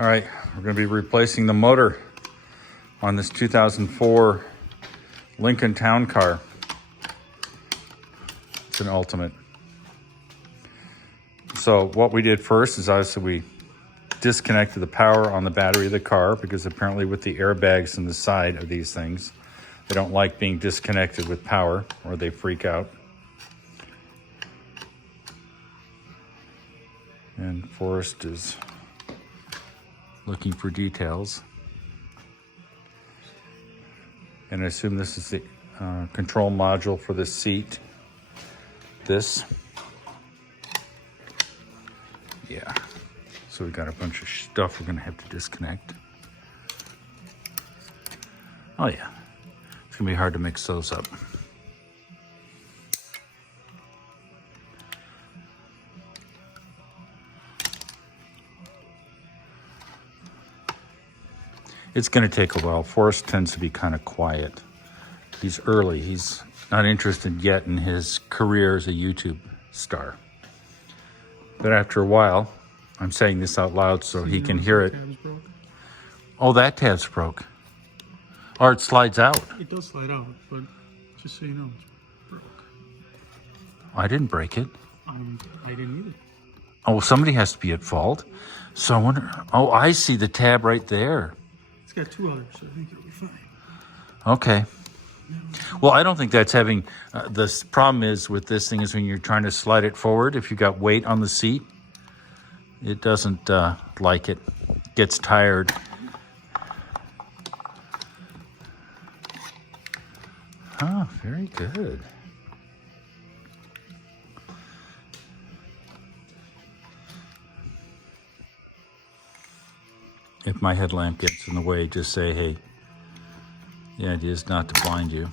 All right, we're going to be replacing the motor on this 2004 Lincoln Town Car. It's an Ultimate. So what we did first is obviously we disconnected the power on the battery of the car, because apparently with the airbags in the side of these things, they don't like being disconnected with power or they freak out. And Forrest is looking for details. And I assume this is the control module for the seat. This. Yeah. So we got a bunch of stuff we're gonna have to disconnect. Oh yeah. It's gonna be hard to mix those up. It's going to take a while. Forrest tends to be kind of quiet. He's early. He's not interested yet in his career as a YouTube star. But after a while, I'm saying this out loud so he can hear it. Oh, that tab's broke. Or it slides out. It does slide out, but just so you know, it's broke. I didn't break it. I didn't either. Oh, somebody has to be at fault. So I wonder. Oh, I see the tab right there. It's got two others, so I think it'll be fine. Okay. Well, I don't think that's having... the problem is with this thing is when you're trying to slide it forward, if you got weight on the seat, it doesn't like it. It gets tired. Oh, very good. If my headlamp gets in the way, just say, hey, the idea is not to blind you.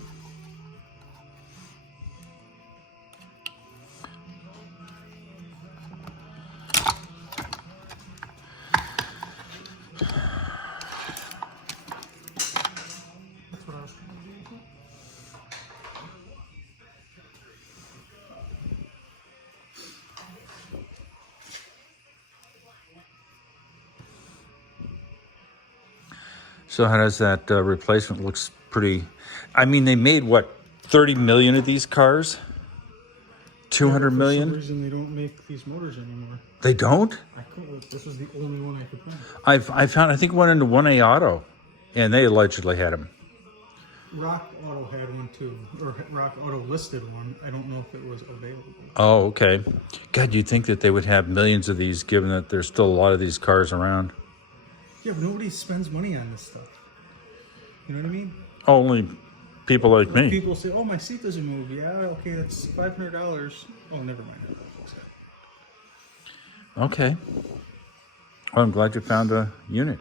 That's what I was trying to do. So how does that replacement looks pretty... I mean, they made, what, 30 million of these cars? 200 million? For some reason, they don't make these motors anymore. They don't? I couldn't. This was the only one I could find. I think went into 1A Auto, and they allegedly had them. Rock Auto had one too, or Rock Auto listed one. I don't know if it was available. Oh, okay. God, you'd think that they would have millions of these, given that there's still a lot of these cars around. Yeah, but nobody spends money on this stuff. You know what I mean? Only people like me. People say, "Oh, my seat doesn't move." Yeah, okay, that's $500. Oh, never mind. Okay. Well, I'm glad you found a unit.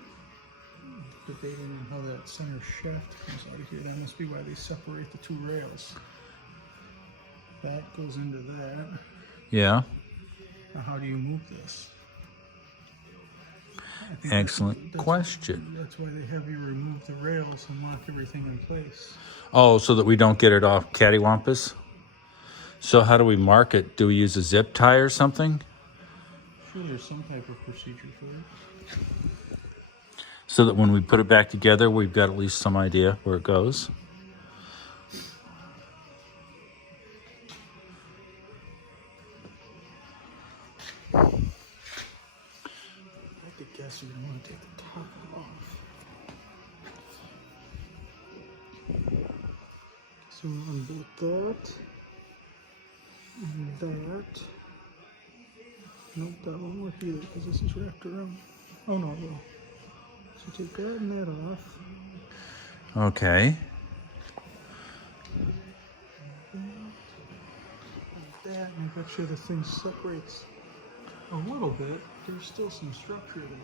Debating on how that center shaft comes out of here. That must be why they separate the two rails. That goes into that. Yeah. Now, how do you move this? Excellent question. That's why they have you remove the rails and lock everything in place. Oh, so that we don't get it off cattywampus? So how do we mark it? Do we use a zip tie or something? Sure, there's some type of procedure for it. So that when we put it back together, we've got at least some idea where it goes. I could guess you're going to want to take the top off. So unbolt that. And that. Nope, that won't work either because this is wrapped around. Oh no, it will. So take that and that off. Okay. Like that, and I bet you the thing separates a little bit. There's still some structure there.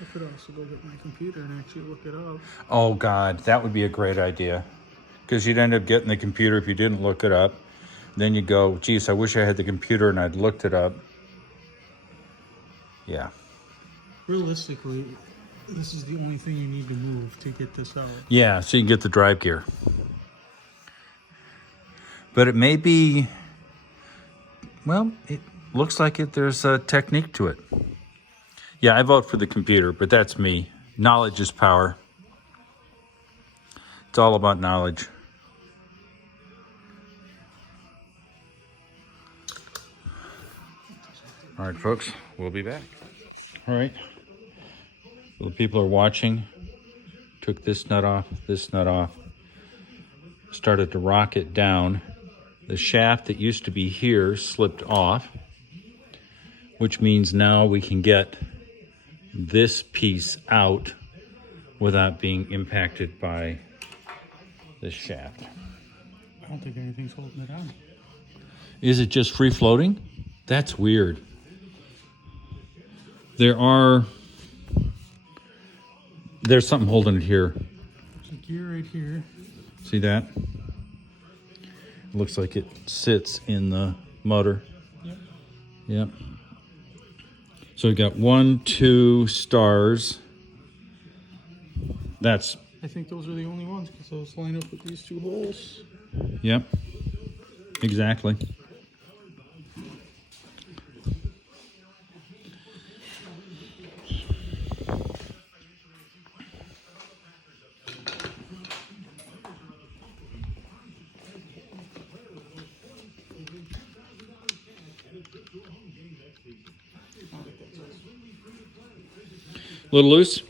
I could also go get my computer and actually look it up. Oh, God, that would be a great idea. Because you'd end up getting the computer if you didn't look it up. Then you go, geez, I wish I had the computer and I'd looked it up. Yeah. Realistically, this is the only thing you need to move to get this out. Yeah, so you can get the drive gear. But it may be, well, it looks like there's a technique to it. Yeah, I vote for the computer, but that's me. Knowledge is power. It's all about knowledge. All right, folks, we'll be back. All right. So the people are watching. Took this nut off, started to rock it down. The shaft that used to be here slipped off, which means now we can get this piece out without being impacted by this shaft. I don't think anything's holding it on. Is it just free floating? That's weird. There's something holding it here. There's a gear right here. See that? Looks like it sits in the motor. Yep. Yep. So we got 1, 2 stars. That's, I think those are the only ones because those line up with these two holes. yep, exactly. A little loose.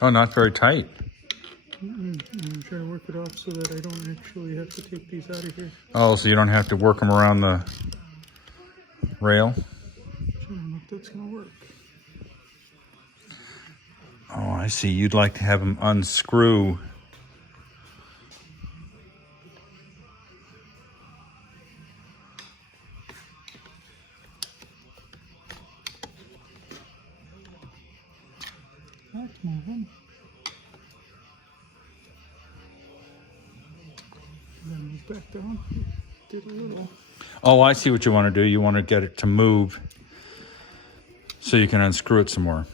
Oh, not very tight. I'm trying to work it off so that I don't actually have to take these out of here. Oh, so you don't have to work them around the rail? I don't know if that's going to work. Oh, I see. You'd like to have them unscrew. That's moving. Then move back down. Did a little. Oh, I see what you want to do. You want to get it to move so you can unscrew it some more.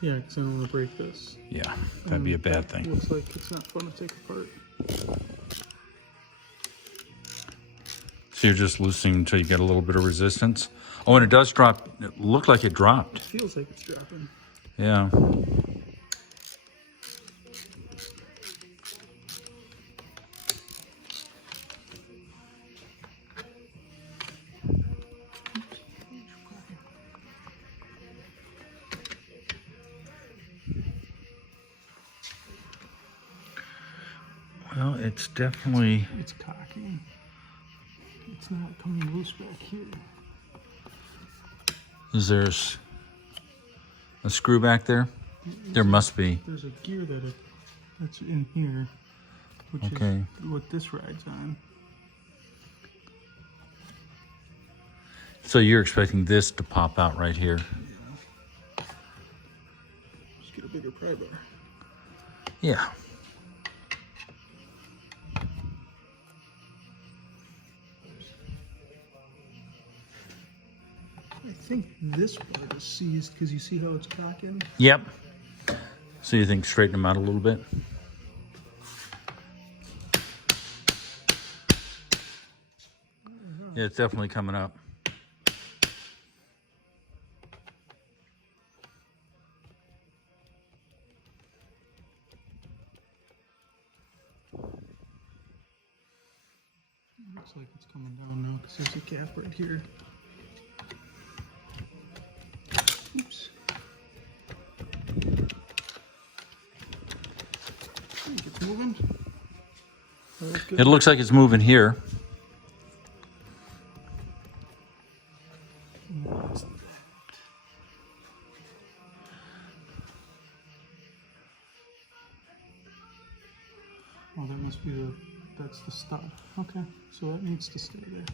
Yeah, because I don't want to break this. Yeah, that'd be a bad thing. Looks like it's not fun to take apart. So you're just loosening until you get a little bit of resistance. Oh, and it does drop. It looked like it dropped. It feels like it's dropping. Yeah. Well, it's definitely... It's cocking. It's not coming loose back here. Is there a screw back there? There must be. There's a gear that's in here, which Okay. is what this rides on. So you're expecting this to pop out right here? Yeah. Just get a bigger pry bar. Yeah. I think this part is seized because you see how it's cocking? Yep. So you think straighten them out a little bit? Yeah, it's definitely coming up. Looks like it's coming down now because there's a gap right here. Oops. I think it's moving. Oh, that's good. It looks like it's moving here. What's that? Oh, that must be that's the stud. Okay, so that needs to stay there.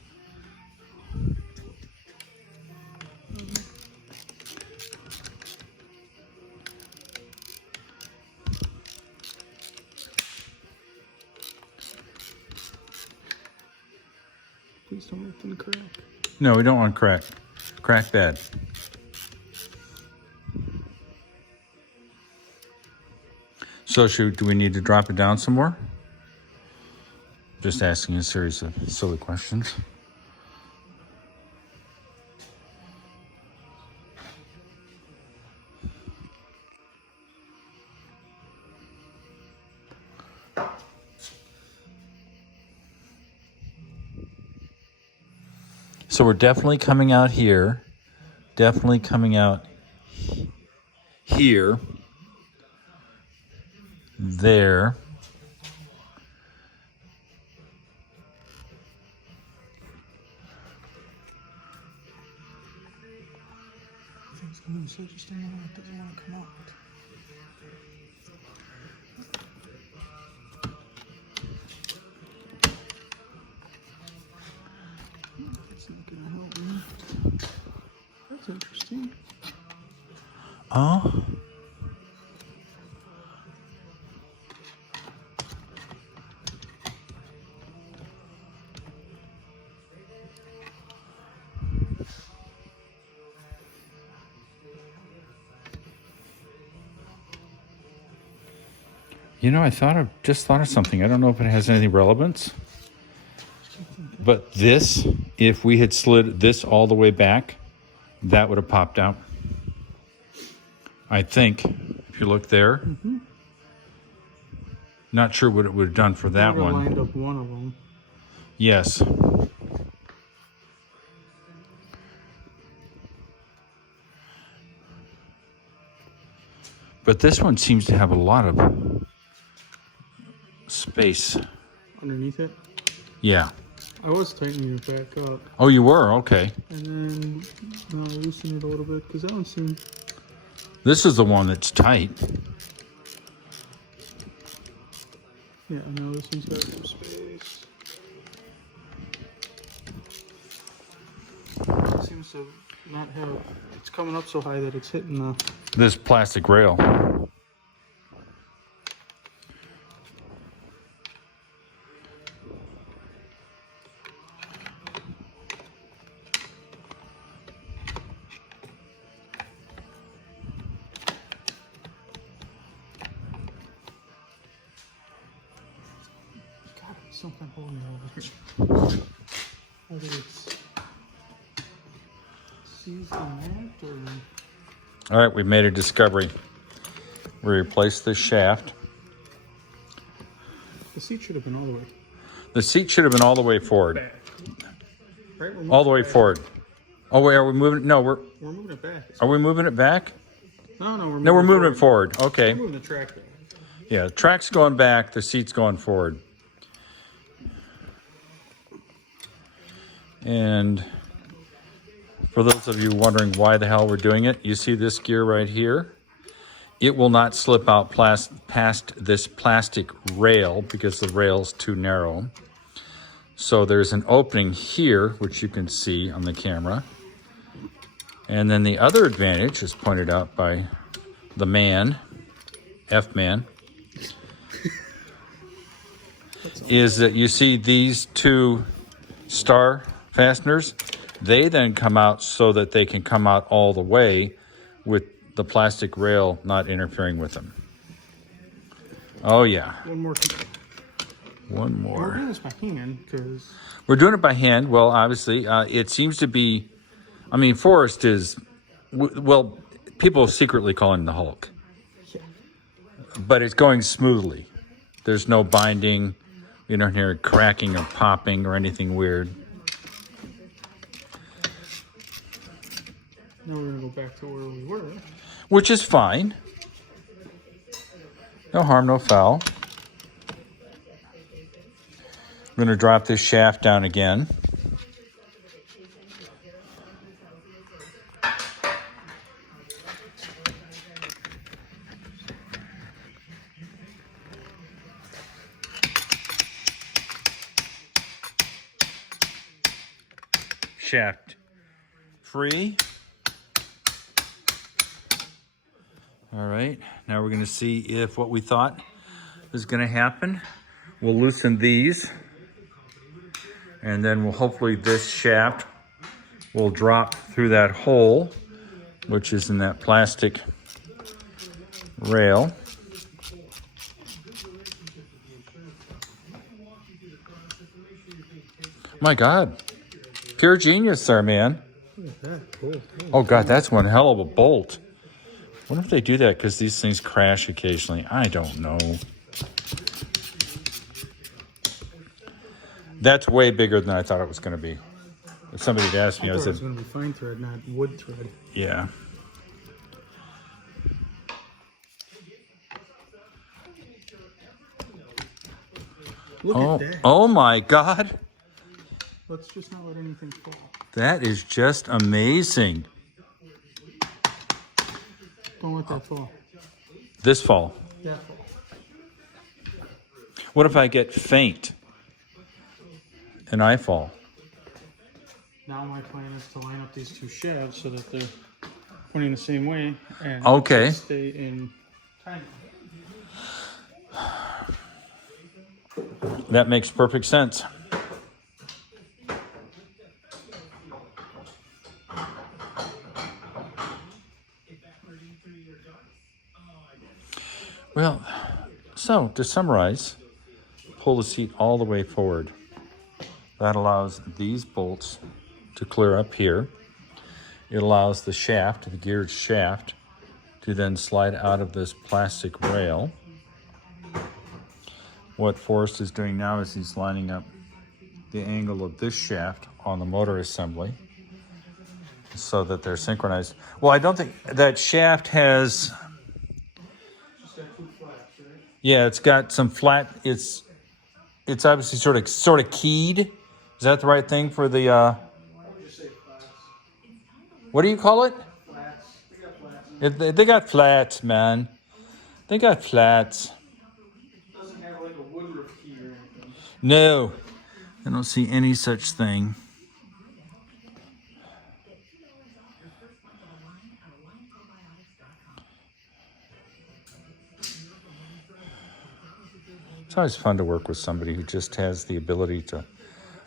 Please don't let them crack. No, we don't want crack. Crack bad. So do we need to drop it down some more? Just asking a series of silly questions. So we're definitely coming out here. Definitely coming out here. There. Things come loose. I just don't know why it doesn't want to come out. That's not going to help me. That's interesting. Oh. You know, just thought of something. I don't know if it has any relevance. But this, if we had slid this all the way back, that would have popped out. I think, if you look there. Mm-hmm. Not sure what it would have done for that one. Lined up one of them. Yes. But this one seems to have a lot of space. Underneath it? Yeah. I was tightening it back up. Oh, you were? Okay. And then loosen it a little bit because that one seemed... This is the one that's tight. Yeah, I know this one's got some space. It seems to not have... It's coming up so high that it's hitting the... This plastic rail. Something holding it over here. Whether it's seized in that or... All right, we made a discovery. We replaced the shaft. The seat should have been all the way The seat should have been all the way forward. back. Right? We're All the way back. forward. Oh, wait, are we moving? No, We're moving it back. Are we moving it back? No, No, we're moving it forward. Okay. We're moving the track back. Yeah, the track's going back, the seat's going forward. And for those of you wondering why the hell we're doing it, you see this gear right here? It will not slip out past this plastic rail because the rail's too narrow. So there's an opening here, which you can see on the camera. And then the other advantage, as pointed out by the man, F-man, is that you see these two star fasteners. They then come out so that they can come out all the way with the plastic rail not interfering with them. Oh yeah. One more. One more. We're doing this by hand because... We're doing it by hand. Well, obviously, it seems to be... I mean, Forrest is... Well, people secretly call him the Hulk. Yeah. But it's going smoothly. There's no binding. You don't hear it cracking or popping or anything weird. Now we're going to go back to where we were. Which is fine. No harm, no foul. I'm going to drop this shaft down again. Shaft free. All right, now we're going to see if what we thought was going to happen. We'll loosen these. And then we'll hopefully this shaft will drop through that hole, which is in that plastic rail. My God, pure genius there, man. Look at that. Cool. Oh God, that's one hell of a bolt. What if they do that because these things crash occasionally? I don't know. That's way bigger than I thought it was going to be. If somebody had asked me, I thought it said, was going to be fine thread, not wood thread. yeah. Look at that. Oh my God. Let's just not let anything fall. That is just amazing. Don't let that fall. This fall. That fall. What if I get faint and I fall? Now my plan is to line up these two shafts so that they're pointing the same way and Okay. stay in time. That makes perfect sense. Well, so to summarize, pull the seat all the way forward. That allows these bolts to clear up here. It allows the shaft, the geared shaft, to then slide out of this plastic rail. What Forrest is doing now is he's lining up the angle of this shaft on the motor assembly so that they're synchronized. Well, I don't think that shaft has... Just got two flaps, right? Yeah, it's got some flat. It's obviously sort of keyed. Is that the right thing for the? I would just say flats. What do you call it? Flats. They got flats. They got flats, man. They got flats. It doesn't have like a woodruff key or anything. No, I don't see any such thing. It's always fun to work with somebody who just has the ability to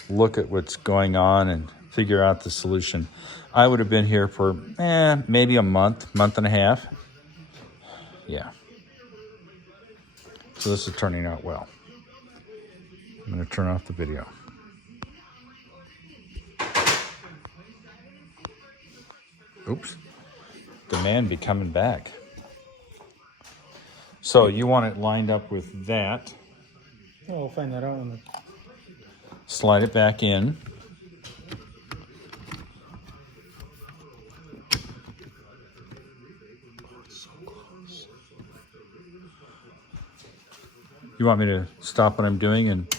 look at what's going on and figure out the solution. I would have been here for maybe a month and a half. Yeah. So this is turning out well. I'm going to turn off the video. Oops. The man be coming back. So you want it lined up with that. Oh, we'll find that out when Slide it back in. You want me to stop what I'm doing and...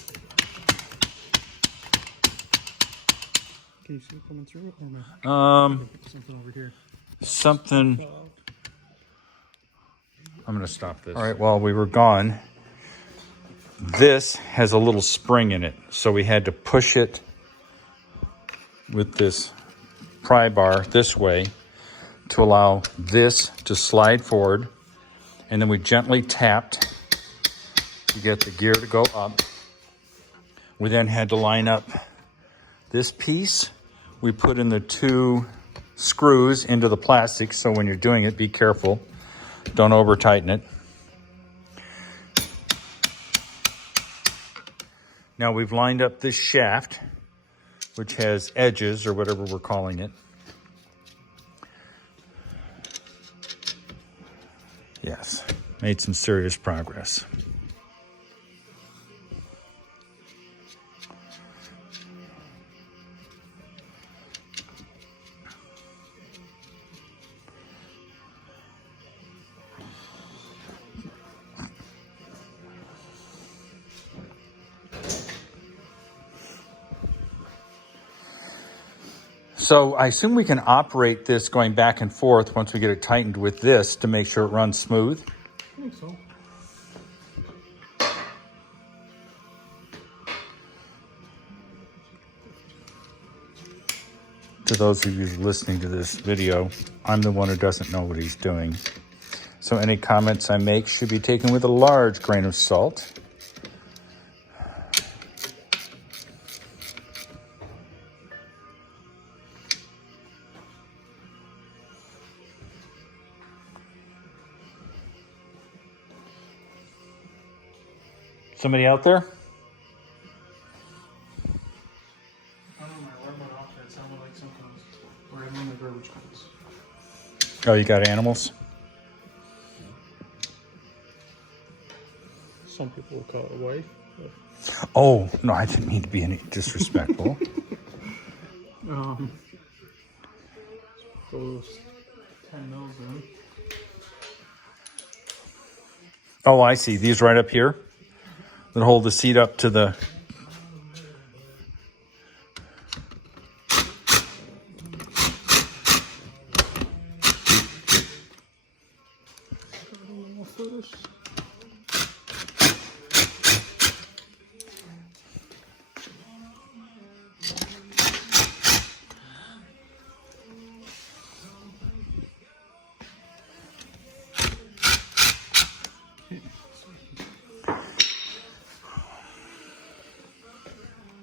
Can you see it coming through? Or no? Something over here. Something... I'm going to stop this. All right, while we were gone, this has a little spring in it. So we had to push it with this pry bar this way to allow this to slide forward. And then we gently tapped to get the gear to go up. We then had to line up this piece. We put in the two screws into the plastic. So when you're doing it, be careful. Don't over tighten it. Now we've lined up this shaft, which has edges or whatever we're calling it. Yes, made some serious progress. So I assume we can operate this going back and forth once we get it tightened with this to make sure it runs smooth. I think so. To those of you listening to this video, I'm the one who doesn't know what he's doing. So any comments I make should be taken with a large grain of salt. Somebody out there? I don't know, my alarm went off. That sounded like something was right on the garbage cans. Oh, you got animals? Some people will call it a wife. Oh, no, I didn't mean to be any disrespectful. Those 10 mils in. Oh, I see. These right up here that hold the seat up to the...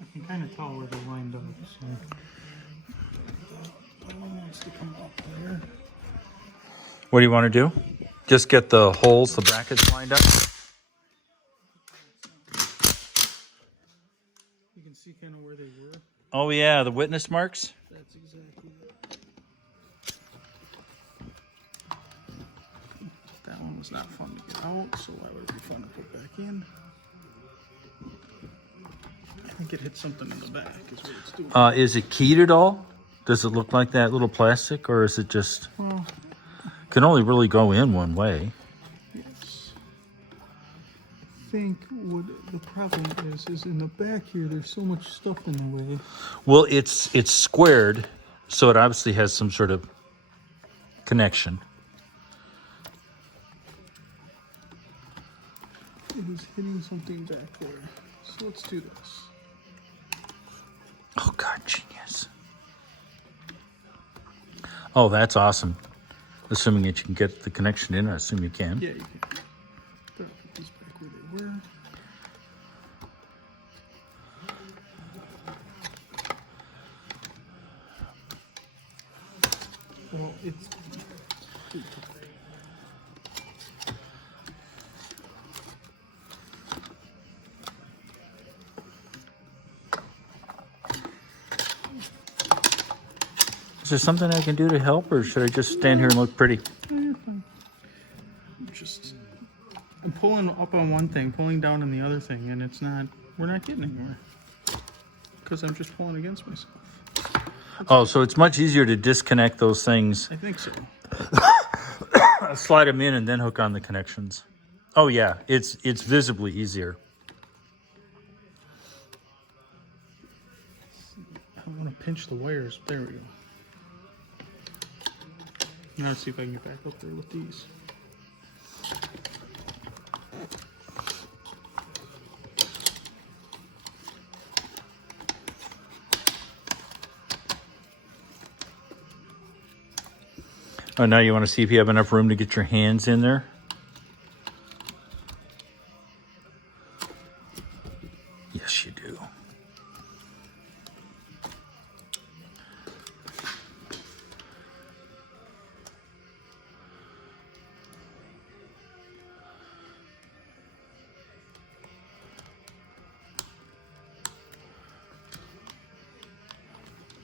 I can kind of tell where they're lined up. So. One wants to come up there. What do you want to do? Just get the holes, the brackets lined up? You can see kind of where they were. Oh, yeah, the witness marks? That's exactly it. That one was not fun to get out, so why would it be fun to put back in? I think it hit something in the back is what it's doing. Is it keyed at all? Does it look like that little plastic, or is it just... Well, can only really go in one way. yes. I think what the problem is in the back here, there's so much stuff in the way. Well, it's squared, so it obviously has some sort of connection. It was hitting something back there. So let's do this. Oh, God, genius. Oh, that's awesome. Assuming that you can get the connection in, I assume you can. Yeah, you can. Put these back where they were. Well, it's too tight. Is there something I can do to help, or should I just stand here and look pretty? You're fine. I'm pulling up on one thing, pulling down on the other thing, and it's not, we're not getting anywhere. Because I'm just pulling against myself. Oh, so it's much easier to disconnect those things, I think so. slide them in, and then hook on the connections. Oh, yeah, it's visibly easier. I want to pinch the wires. There we go. Now let's see if I can get back up there with these. Oh, now you want to see if you have enough room to get your hands in there? Yes, you do.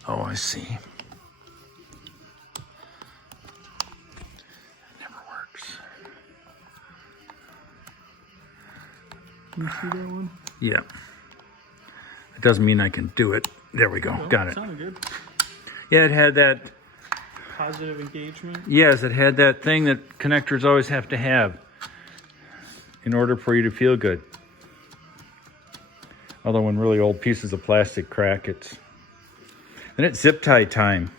Oh, I see. It never works. Can you see that one? Yeah. It doesn't mean I can do it. There we go. Oh, Got it. Sounded good. Yeah, it had that. Positive engagement. Yes, it had that thing that connectors always have to have in order for you to feel good. Although when really old pieces of plastic crack, it's... Then it's zip tie time.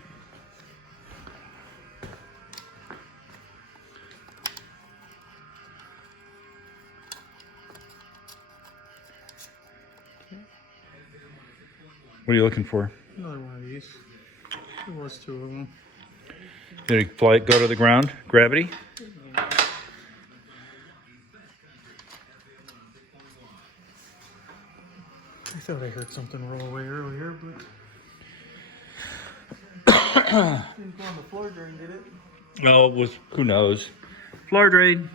What are you looking for? Another one of these. There was two of them. Did it fly, go to the ground? Gravity? I thought I heard something roll away earlier, but didn't go on the floor drain, did it? Oh, it was, who knows? Floor drain.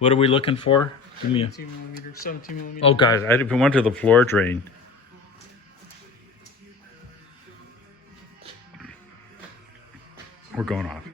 What are we looking for? Give me a... 18 millimeter, 17 millimeter. Oh, God, I went to the floor drain. We're going off.